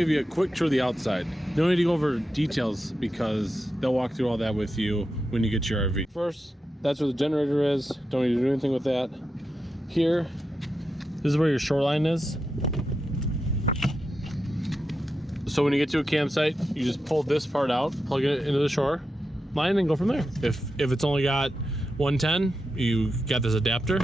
give you a quick tour of the outside. You don't need to go over details because they'll walk through all that with you when you get your RV. First, that's where the generator is. Don't need to do anything with that. Here, this is where your shoreline is. So when you get to a campsite, you just pull this part out, plug it into the shore line, and go from there. If it's only got 110, you got this adapter.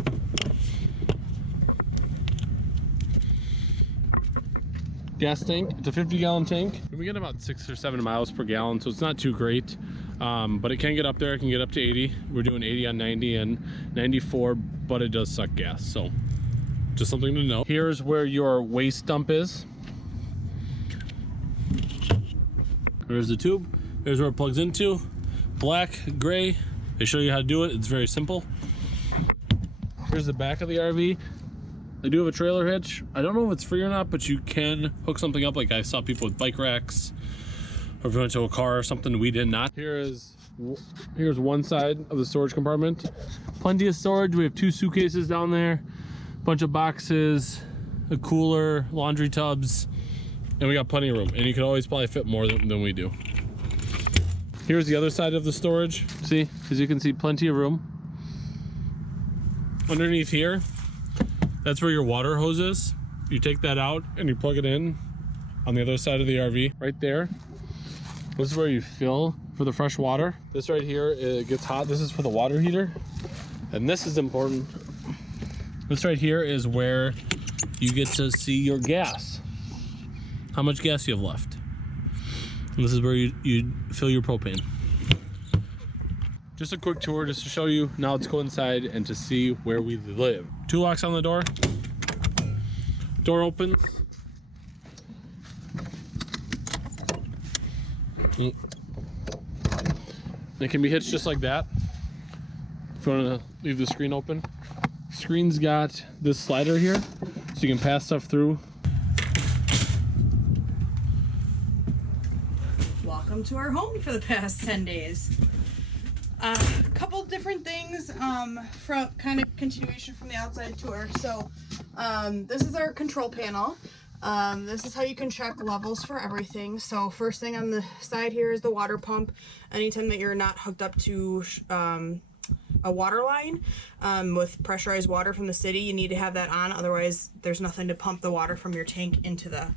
Gas tank, it's a 50-gallon tank. We get about 6 or 7 miles per gallon, so it's not too great, but it can get up there. It can get up to 80. We're doing 80 on 90 and 94, but it does suck gas, so just something to know. Here's where your waste dump is. There's the tube. There's where it plugs into. Black, gray. They show you how to do it. It's very simple. Here's the back of the RV. They do have a trailer hitch. I don't know if it's free or not, but you can hook something up. Like I saw people with bike racks, or if you went to a car or something. We did not. Here's one side of the storage compartment. Plenty of storage. We have 2 suitcases down there, a bunch of boxes, a cooler, laundry tubs, and we got plenty of room. And you can always probably fit more than we do. Here's the other side of the storage. See, as you can see, plenty of room. Underneath here, that's where your water hose is. You take that out and you plug it in on the other side of the RV. Right there, this is where you fill for the fresh water. This right here, it gets hot. This is for the water heater. And this is important. This right here is where you get to see your gas. How much gas you have left. And this is where you fill your propane. Just a quick tour just to show you. Now let's go inside and to see where we live. 2 locks on the door. Door opens. It can be hitched just like that. If you want to leave the screen open. Screen's got this slider here, so you can pass stuff through. Welcome to our home for the past 10 days. A couple different things from kind of continuation from the outside tour. So this is our control panel. This is how you can check levels for everything. So first thing on the side here is the water pump. Anytime that you're not hooked up to a water line with pressurized water from the city, you need to have that on. Otherwise, there's nothing to pump the water from your tank into the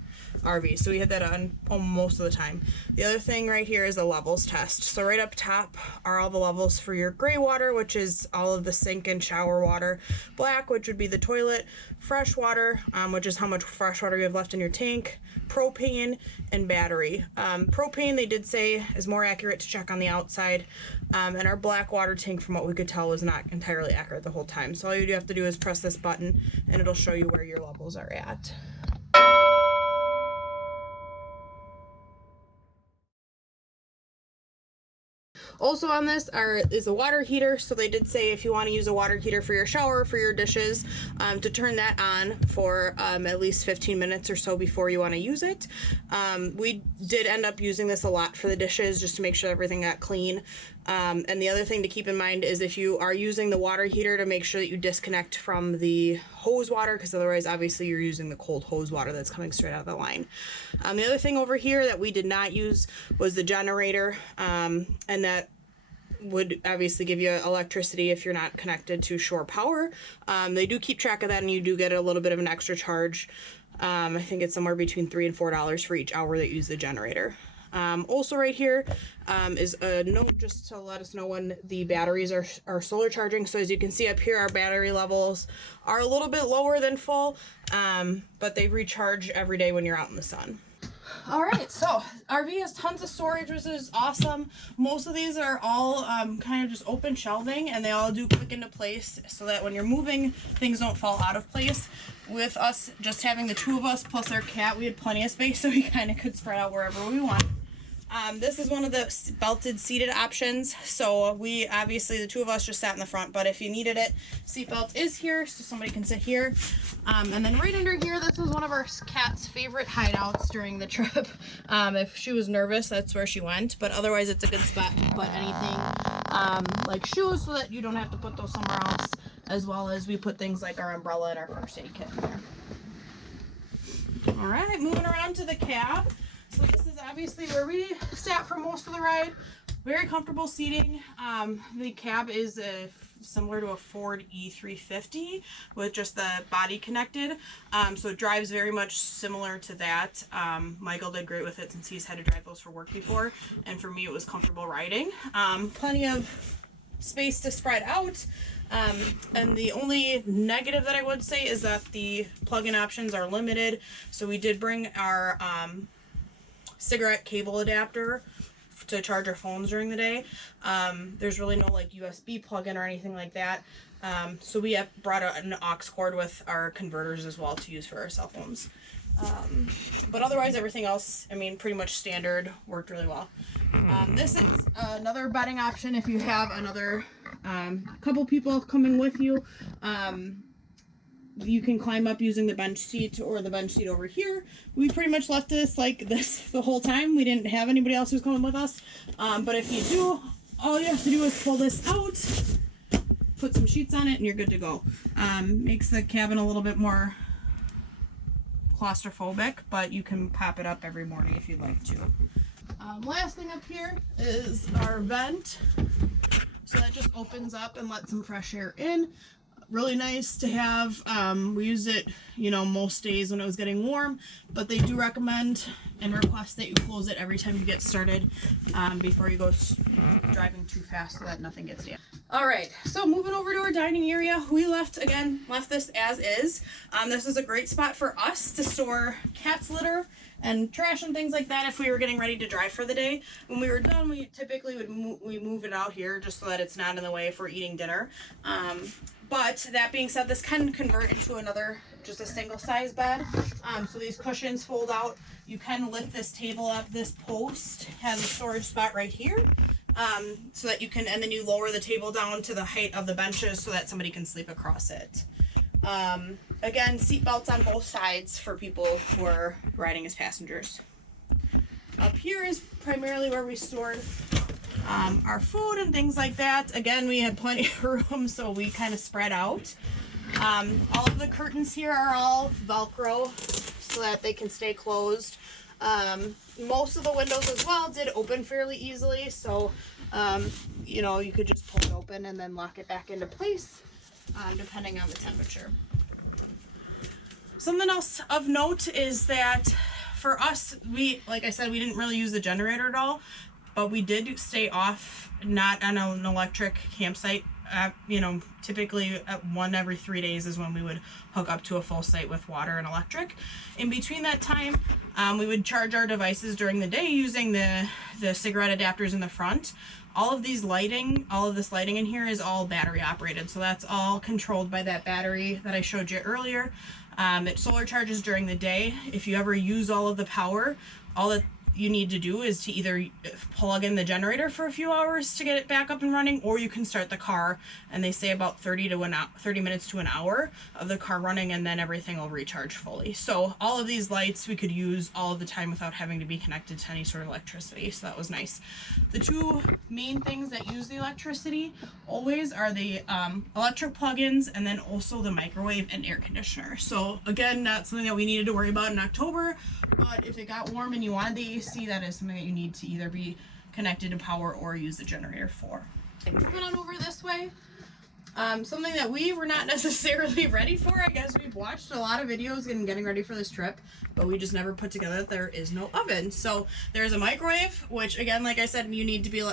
RV. So we have that on most of the time. The other thing right here is a levels test. So right up top are all the levels for your gray water, which is all of the sink and shower water. Black, which would be the toilet. Fresh water, which is how much fresh water you have left in your tank. Propane and battery. Propane, they did say, is more accurate to check on the outside. And our black water tank, from what we could tell, was not entirely accurate the whole time. So all you have to do is press this button and it'll show you where your levels are at. Also on this is a water heater. So they did say if you want to use a water heater for your shower, for your dishes, to turn that on for at least 15 minutes or so before you want to use it. We did end up using this a lot for the dishes just to make sure everything got clean. And the other thing to keep in mind is if you are using the water heater, to make sure that you disconnect from the hose water, because otherwise obviously you're using the cold hose water that's coming straight out of the line. The other thing over here that we did not use was the generator, and that would obviously give you electricity if you're not connected to shore power. They do keep track of that, and you do get a little bit of an extra charge. I think it's somewhere between $3 and $4 for each hour that you use the generator. Also right here is a note just to let us know when the batteries are solar charging. So as you can see up here, our battery levels are a little bit lower than full, but they recharge every day when you're out in the sun. All right, so RV has tons of storage, which is awesome. Most of these are all kind of just open shelving, and they all do click into place so that when you're moving, things don't fall out of place. With us just having the 2 of us plus our cat, we had plenty of space, so we kind of could spread out wherever we want. This is one of the belted seated options. So we obviously, the 2 of us just sat in the front, but if you needed it, seatbelt is here so somebody can sit here. And then right under here, this is one of our cat's favorite hideouts during the trip. If she was nervous, that's where she went, but otherwise it's a good spot to put anything like shoes so that you don't have to put those somewhere else, as well as we put things like our umbrella and our first aid kit in there. All right, moving around to the cab. So this is obviously where we sat for most of the ride. Very comfortable seating. The cab is similar to a Ford E350 with just the body connected. So it drives very much similar to that. Michael did great with it since he's had to drive those for work before. And for me, it was comfortable riding. Plenty of space to spread out. And the only negative that I would say is that the plug-in options are limited. So we did bring our cigarette cable adapter to charge our phones during the day. There's really no like USB plug-in or anything like that. So we have brought an aux cord with our converters as well to use for our cell phones. But otherwise everything else, I mean, pretty much standard, worked really well. This is another bedding option if you have another couple people coming with you. You can climb up using the bench seat or the bench seat over here. We pretty much left this like this the whole time. We didn't have anybody else who's coming with us. But if you do, all you have to do is pull this out, put some sheets on it, and you're good to go. Makes the cabin a little bit more claustrophobic, but you can pop it up every morning if you'd like to. Last thing up here is our vent. So that just opens up and lets some fresh air in. Really nice to have. We use it, you know, most days when it was getting warm, but they do recommend and request that you close it every time you get started before you go driving too fast so that nothing gets damaged. All right, so moving over to our dining area, we left this as is. This is a great spot for us to store cat's litter and trash and things like that if we were getting ready to drive for the day. When we were done, we typically would move it out here just so that it's not in the way if we're eating dinner. But that being said, this can convert into just a single size bed. So these cushions fold out. You can lift this table up. This post has a storage spot right here. So that you can, and then you lower the table down to the height of the benches so that somebody can sleep across it. Again, seat belts on both sides for people who are riding as passengers. Up here is primarily where we stored our food and things like that. Again, we had plenty of room, so we kind of spread out. All of the curtains here are all Velcro so that they can stay closed. Most of the windows as well did open fairly easily, so you know, you could just pull it open and then lock it back into place depending on the temperature. Something else of note is that for us, like I said, we didn't really use the generator at all, but we did stay off, not on an electric campsite. You know, typically at one every 3 days is when we would hook up to a full site with water and electric. In between that time, we would charge our devices during the day using the cigarette adapters in the front. All of this lighting in here is all battery operated, so that's all controlled by that battery that I showed you earlier. It solar charges during the day. If you ever use all of the power, all that you need to do is to either plug in the generator for a few hours to get it back up and running, or you can start the car, and they say about 30 minutes to an hour of the car running, and then everything will recharge fully. So all of these lights we could use all of the time without having to be connected to any sort of electricity, so that was nice. The two main things that use the electricity always are the electric plugins, and then also the microwave and air conditioner. So again, not something that we needed to worry about in October, but if it got warm and you wanted the AC, that is something that you need to either be connected to power or use the generator for. Moving on over this way, something that we were not necessarily ready for. I guess we've watched a lot of videos and getting ready for this trip, but we just never put together that there is no oven. So there's a microwave, which again, like I said, you need to be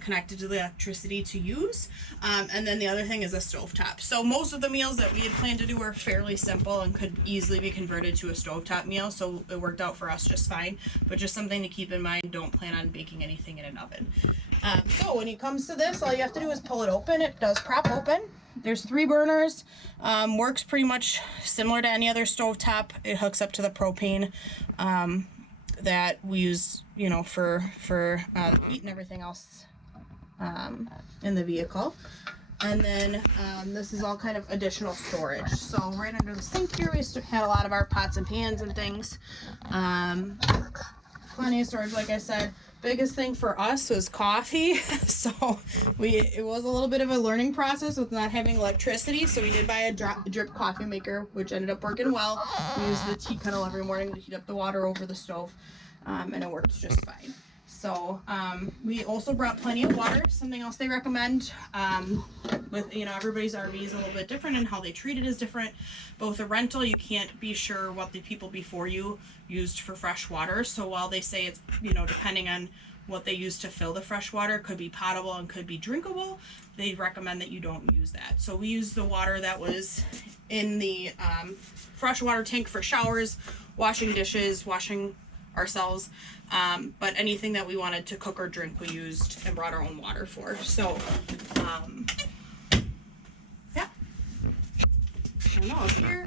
connected to the electricity to use. And then the other thing is a stovetop. So most of the meals that we had planned to do were fairly simple and could easily be converted to a stovetop meal. So it worked out for us just fine, but just something to keep in mind. Don't plan on baking anything in an oven. So when it comes to this, all you have to do is pull it open. It does prop open. There's 3 burners. Works pretty much similar to any other stovetop. It hooks up to the propane that we use, you know, for the heat and everything else in the vehicle. And then this is all kind of additional storage. So right under the sink here, we had a lot of our pots and pans and things. Plenty of storage, like I said. Biggest thing for us was coffee. So it was a little bit of a learning process with not having electricity. So we did buy a drip coffee maker, which ended up working well. We used the tea kettle every morning to heat up the water over the stove, and it worked just fine. So we also brought plenty of water. Something else they recommend with, you know, everybody's RV is a little bit different and how they treat it is different. But with a rental, you can't be sure what the people before you used for fresh water. So while they say it's, you know, depending on what they use to fill the fresh water, could be potable and could be drinkable, they recommend that you don't use that. So we used the water that was in the freshwater tank for showers, washing dishes, washing ourselves, but anything that we wanted to cook or drink we used and brought our own water for. So yeah, I don't know, up here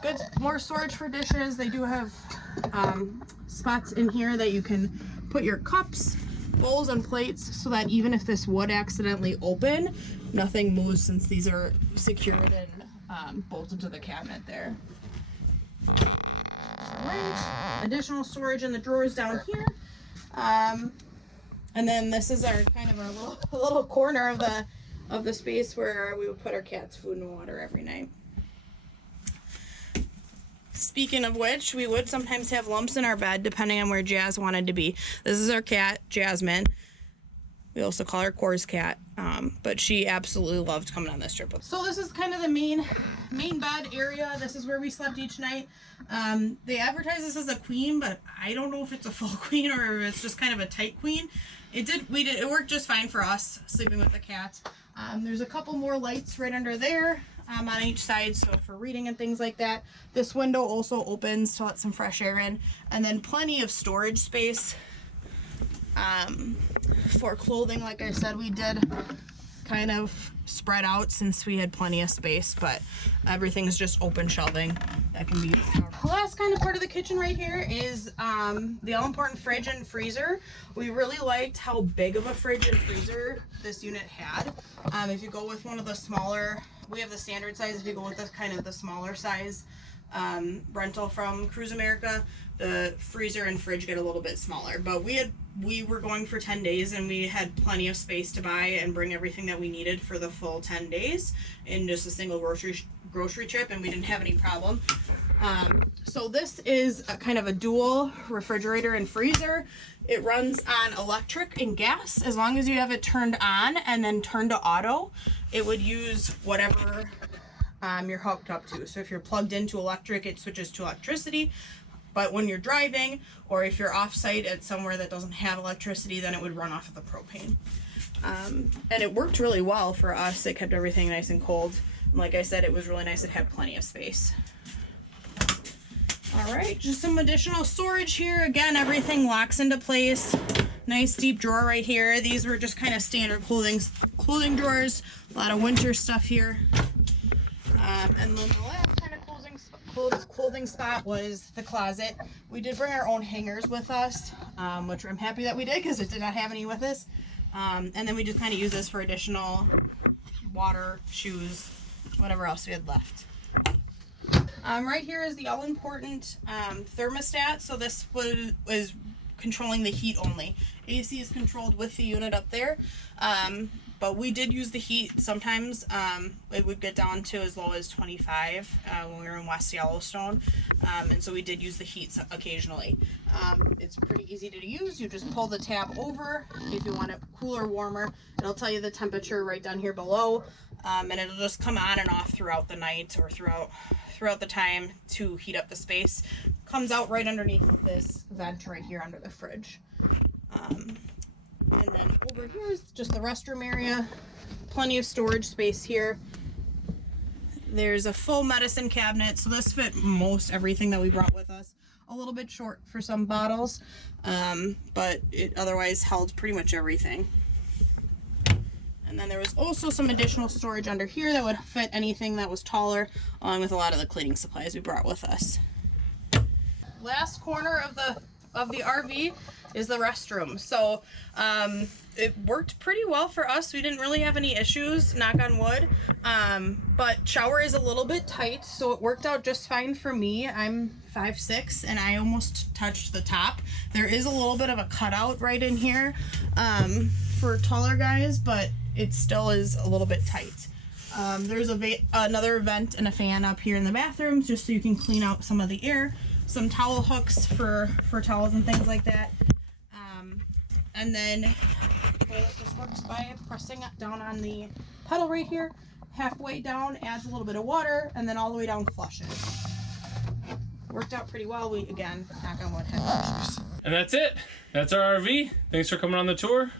good, more storage for dishes. They do have spots in here that you can put your cups, bowls, and plates, so that even if this would accidentally open, nothing moves, since these are secured and bolted to the cabinet there. Right. Additional storage in the drawers down here, and then this is our kind of our little corner of the space where we would put our cats' food and water every night. Speaking of which, we would sometimes have lumps in our bed depending on where Jazz wanted to be. This is our cat, Jasmine. We also call her Core's cat, but she absolutely loved coming on this trip. So this is kind of the main bed area. This is where we slept each night. They advertise this as a queen, but I don't know if it's a full queen or if it's just kind of a tight queen. It worked just fine for us sleeping with the cat. There's a couple more lights right under there on each side, so for reading and things like that. This window also opens to let some fresh air in, and then plenty of storage space for clothing. Like I said, we did kind of spread out since we had plenty of space, but everything's just open shelving that can be used. The last kind of part of the kitchen right here is the all-important fridge and freezer. We really liked how big of a fridge and freezer this unit had. If you go with one of the smaller, we have the standard size. If you go with the kind of the smaller size rental from Cruise America, the freezer and fridge get a little bit smaller. But we were going for 10 days and we had plenty of space to buy and bring everything that we needed for the full 10 days in just a single grocery trip, and we didn't have any problem. So this is a kind of a dual refrigerator and freezer. It runs on electric and gas. As long as you have it turned on and then turned to auto, it would use whatever you're hooked up to. So if you're plugged into electric, it switches to electricity. But when you're driving, or if you're off-site at somewhere that doesn't have electricity, then it would run off of the propane. And it worked really well for us. It kept everything nice and cold. And like I said, it was really nice. It had plenty of space. All right, just some additional storage here. Again, everything locks into place. Nice deep drawer right here. These were just kind of standard clothing drawers. A lot of winter stuff here. And then the last kind of clothing spot was the closet. We did bring our own hangers with us, which I'm happy that we did because it did not have any with us. And then we just kind of use this for additional water, shoes, whatever else we had left. Right here is the all-important thermostat. So this was controlling the heat only. AC is controlled with the unit up there. But we did use the heat sometimes. It would get down to as low as 25 when we were in West Yellowstone. And so we did use the heat occasionally. It's pretty easy to use. You just pull the tab over. If you want it cooler or warmer, it'll tell you the temperature right down here below. And it'll just come on and off throughout the night or throughout the time to heat up the space. Comes out right underneath this vent right here under the fridge. And then over here is just the restroom area. Plenty of storage space here. There's a full medicine cabinet, so this fit most everything that we brought with us. A little bit short for some bottles, but it otherwise held pretty much everything. And then there was also some additional storage under here that would fit anything that was taller, along with a lot of the cleaning supplies we brought with us. Last corner of the of the RV is the restroom. So it worked pretty well for us. We didn't really have any issues, knock on wood. But shower is a little bit tight, so it worked out just fine for me. I'm 5'6" and I almost touched the top. There is a little bit of a cutout right in here for taller guys, but it still is a little bit tight. There's another vent and a fan up here in the bathrooms just so you can clean out some of the air. Some towel hooks for towels and things like that. And then toilet just works by pressing it down on the pedal right here. Halfway down adds a little bit of water, and then all the way down flushes. Worked out pretty well. We, again, knock on wood, had no issues. And that's it. That's our RV. Thanks for coming on the tour.